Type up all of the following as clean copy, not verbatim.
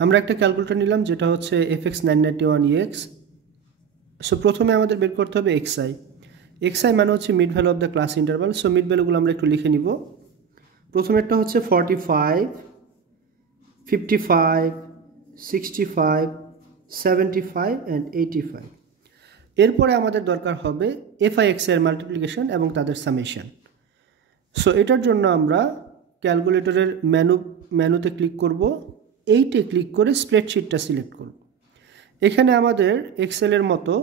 আমরা একটা ক্যালকুলেটর নিলাম যেটা হচ্ছে FX991EX। সো প্রথমে আমাদের বের করতে হবে xi। xi মানে হচ্ছে mid value of the class interval. So mid ভ্যালুগুলো আমরা একটু লিখে নিব। প্রথমেরটা হচ্ছে 45, 55, 65, 75 অ্যান্ড 85। এরপরে আমাদের দরকার হবে FIX এর মাল্টিপ্লিকেশন এবং তাদের সামেশন। সো এটার জন্য আমরা ক্যালকুলেটরের মেনুতে ক্লিক করব, এইটে ক্লিক করে স্প্রেডশিটটা সিলেক্ট করব। এখানে আমাদের এক্সেলের মতো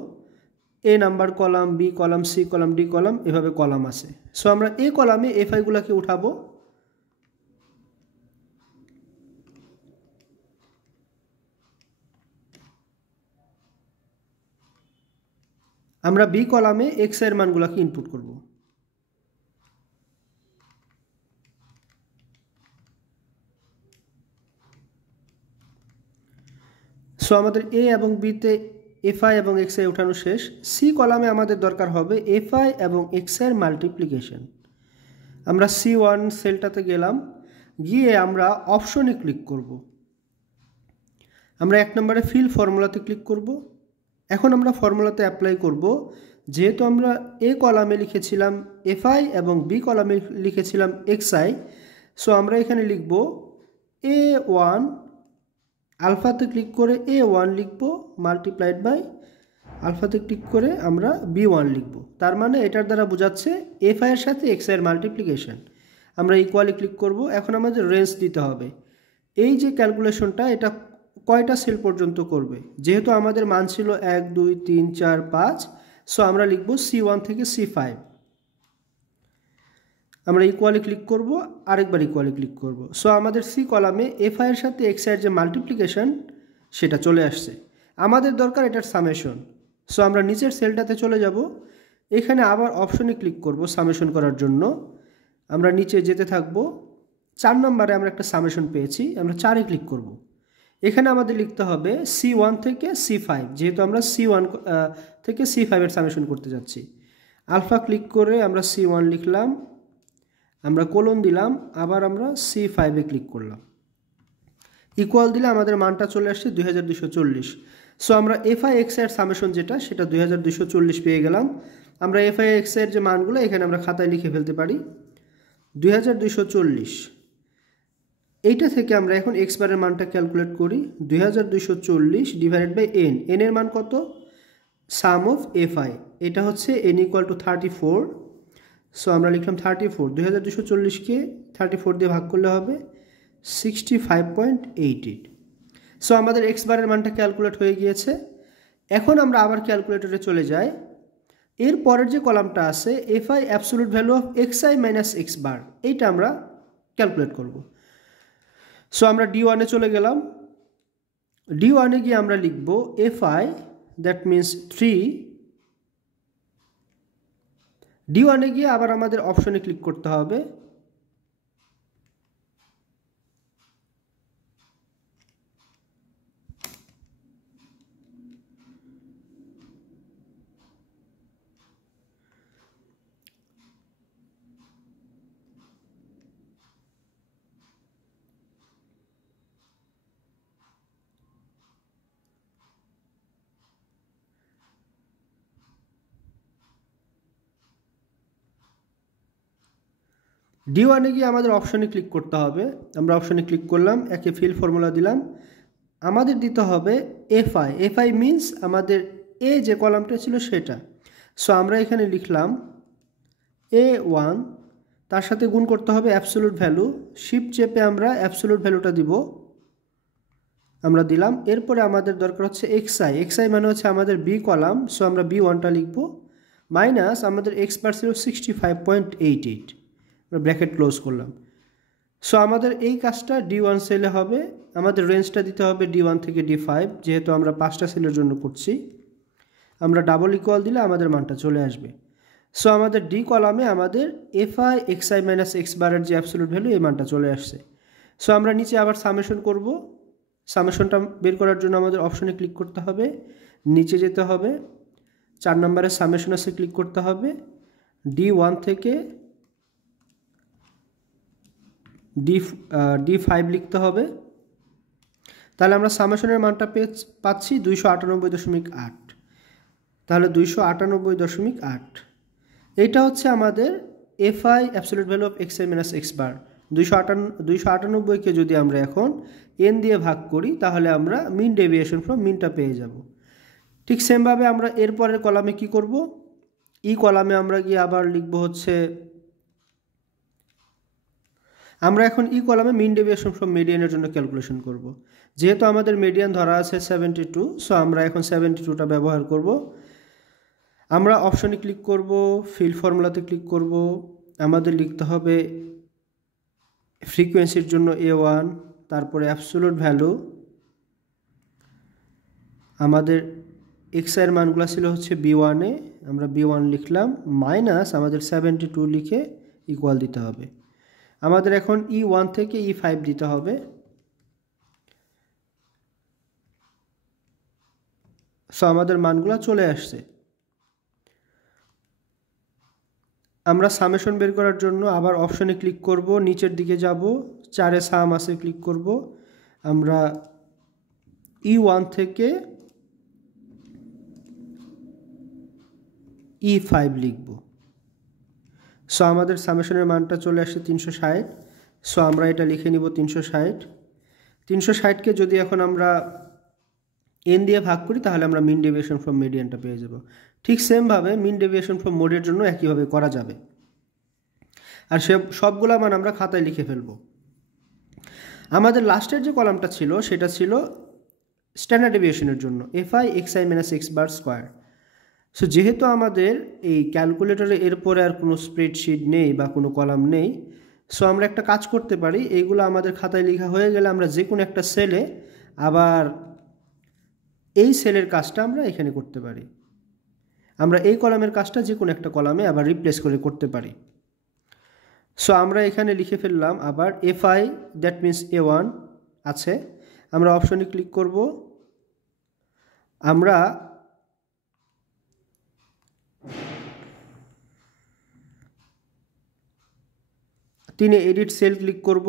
A number column, B column, C column, D column, এভাবে কলাম আছে। সো আমরা এ কলামে এফআইগুলোকে উঠাবো। আমরা বি কলামে এক্স এর মানগুলোকে ইনপুট করব। সো আমাদের এ এবং বিতে এফআই এবং এক্স আই উঠানো শেষ। সি কলামে আমাদের দরকার হবে এফআই এবং এক্স এর মাল্টিপ্লিকেশন। আমরা C1 সেলটাতে গেলাম, গিয়ে আমরা অপশনে ক্লিক করব। আমরা 1 নম্বরে ফিল ফর্মুলাতে ক্লিক করব। এখন আমরা ফর্মুলাতে অ্যাপ্লাই করব। যেহেতু আমরা এ কলামে লিখেছিলাম এফআই এবং বি কলামে লিখেছিলাম এক্সআই, সো আমরা এখানে লিখব A1, আলফাতে ক্লিক করে A1 লিখব মাল্টিপ্লাইড বাই আলফাতে ক্লিক করে আমরা B1 লিখব। তার মানে এটার দ্বারা বোঝাচ্ছে এফআই এর সাথে এক্সআই এর মাল্টিপ্লিকেশন। আমরা ইকুয়ালি ক্লিক করব। এখন আমাদের রেঞ্জ দিতে হবে, এই যে ক্যালকুলেশনটা এটা কয়টা সেল পর্যন্ত করবে। যেহেতু আমাদের মান ছিল 1, 2, 3, 4, 5, সো আমরা লিখব C1 থেকে C5। আমরা ইকুয়ালি ক্লিক করব, আরেকবার ইকুয়ালি ক্লিক করব। সো আমাদের সি কলামে এফআই এর সাথে এক্স এর যে মাল্টিপ্লিকেশন সেটা চলে আসছে। আমাদের দরকার এটার সামেশন। সো আমরা নিচের সেলটাতে চলে যাব, এখানে আবার অপশনে ক্লিক করব সামেশন করার জন্য। আমরা নিচে যেতে থাকব, 4 নম্বরে আমরা একটা সামেশন পেয়েছি, আমরা 4-এ ক্লিক করব। এখানে আমাদের লিখতে হবে C1 থেকে C5, যেহেতু আমরা C1 থেকে C5 এর সামেশন করতে যাচ্ছি। আলফা ক্লিক করে আমরা C1 লিখলাম, আমরা কোলন দিলাম, আবার আমরা C5-এ ক্লিক করলাম, ইকুয়াল দিলে আমাদের মানটা চলে আসছে 2240। সো আমরা FIX এর সামেশন যেটা সেটা 2240 পেয়ে গেলাম। আমরা FIX এর যে মানগুলো এখানে আমরা খাতায় লিখে ফেলতে পারি 2240। এইটা থেকে আমরা এখন এক্স বারের মানটা ক্যালকুলেট করি। 2240 ডিভাইডেড বাই এন। এন এর মান কত? সাম অফ এফআই, এটা হচ্ছে n ইকুয়াল টু 34। সো আমরা লিখলাম 34, 2240কে 34 দিয়ে ভাগ করলে হবে 65.88। সো আমাদের এক্স বারের মানটা ক্যালকুলেট হয়ে গিয়েছে। এখন আমরা আবার ক্যালকুলেটরে চলে যাই। এর পরের যে কলামটা আছে f i absolute value of x i minus x bar, এইটা আমরা ক্যালকুলেট করব। সো আমরা D1-এ চলে গেলাম। D1-এ গিয়ে আমরা লিখব এফআই, দ্যাট মিনস 3। D1-এ গিয়ে আবার আমাদের অপশনে ক্লিক করতে হবে। D1-এ গিয়ে আমাদের অপশনে ক্লিক করতে হবে। আমরা অপশনে ক্লিক করলাম, একে ফিল ফর্মুলা দিলাম। আমাদের দিতে হবে এফআই। এফআই মিনস আমাদের এ যে কলামটা ছিল সেটা। সো আমরা এখানে লিখলাম A1, তার সাথে গুণ করতে হবে অ্যাবসোলুট ভ্যালু। শিফট চেপে আমরা অ্যাবসোলুট ভ্যালুটা দিব, আমরা দিলাম। এরপরে আমাদের দরকার হচ্ছে এক্সআই। এক্সআই মানে হচ্ছে আমাদের বি কলাম, সো আমরা B1টা লিখব, মাইনাস আমাদের এক্স বার ছিল 65.88, ব্র্যাকেট ক্লোজ করলাম। সো আমাদের এই কাজটা D1 সেলে হবে। আমাদের রেঞ্জটা দিতে হবে D1 থেকে D5, যেহেতু আমরা 5টা সেলের জন্য করছি। আমরা ডাবল ইকুয়াল দিলে আমাদের মানটা চলে আসবে। সো আমাদের ডি কলামে আমাদের এফআই এক্সআই মাইনাস এক্স বারের যে অ্যাবসোলুট ভ্যালু এই মানটা চলে আসছে। সো আমরা নিচে আবার সামেশন করব। সামেশনটা বের করার জন্য আমাদের অপশনে ক্লিক করতে হবে, নিচে যেতে হবে, 4 নম্বরের সামেশন আছে ক্লিক করতে হবে, D1 থেকে D5 লিখতে হবে। তাহলে আমরা সামেশনের মানটা পাচ্ছি 298.8। তাহলে 298.8 এইটা হচ্ছে আমাদের f i absolute value of x i minus x bar. 298কে যদি আমরা এখন এন দিয়ে ভাগ করি তাহলে আমরা মিন ডেভিয়েশন ফ্রম মিনটা পেয়ে যাব। ঠিক সেমভাবে আমরা এরপরের কলামে কি করব, ই কলামে আমরা গিয়ে আবার লিখব হচ্ছে, আমরা এখন ই কলামে মিন ডেভিয়েশন ফ্রম মিডিয়ানের জন্য ক্যালকুলেশন করব। যেহেতু আমাদের মিডিয়ান ধরা আছে 72, সো আমরা এখন 72টা ব্যবহার করব। আমরা অপশনে ক্লিক করব, ফিল ফর্মুলাতে ক্লিক করব, আমাদের লিখতে হবে ফ্রিকোয়েন্সির জন্য A1, তারপরে অ্যাবসোলিউট ভ্যালু, আমাদের এক্স এর মানগুলো ছিল হচ্ছে B1-এ, আমরা B1 লিখলাম, মাইনাস আমাদের 72 লিখে ইকুয়াল দিতে হবে। আমাদের এখন E1 থেকে E5 দিতে হবে। সো আমাদের মানগুলো চলে আসছে। আমরা সামেশন বের করার জন্য আবার অপশনে ক্লিক করব, নিচের দিকে যাব, 4-এ সাম আছে ক্লিক করব, আমরা E1 থেকে E5 লিখব। সো আমাদের সামেশনের মানটা চলে আসছে 360। সো আমরা এটা লিখে নিব 360। 360কে যদি এখন আমরা এন দিয়ে ভাগ করি তাহলে আমরা মিন ডেভিয়েশন ফ্রম মিডিয়ানটা পেয়ে যাব। ঠিক সেমভাবে মিন ডেভিয়েশন ফ্রম মোডের জন্য একইভাবে করা যাবে। আর সবগুলা মান আমরা খাতায় লিখে ফেলব। আমাদের লাস্টের যে কলামটা ছিল সেটা ছিল স্ট্যান্ডার্ড ডেভিয়েশনের জন্য FI x i minus x bar square. So যেহেতু আমাদের এই ক্যালকুলেটরে এরপরে আর কোনো স্প্রেডশিট নেই বা কোনো কলাম নেই, সো আমরা একটা কাজ করতে পারি, এইগুলো আমাদের খাতায় লেখা হয়ে গেলে আমরা যে কোনো একটা সেলে আবার এই সেলের কাজটা আমরা এখানে করতে পারি। আমরা এই কলামের কাজটা যে কোনো একটা কলামে আবার রিপ্লেস করে করতে পারি। সো আমরা এখানে লিখে ফেললাম আবার এফআই, দ্যাট মিনস A1 আছে, আমরা অপশনে ক্লিক করব, আমরা এডিট সেল ক্লিক করব,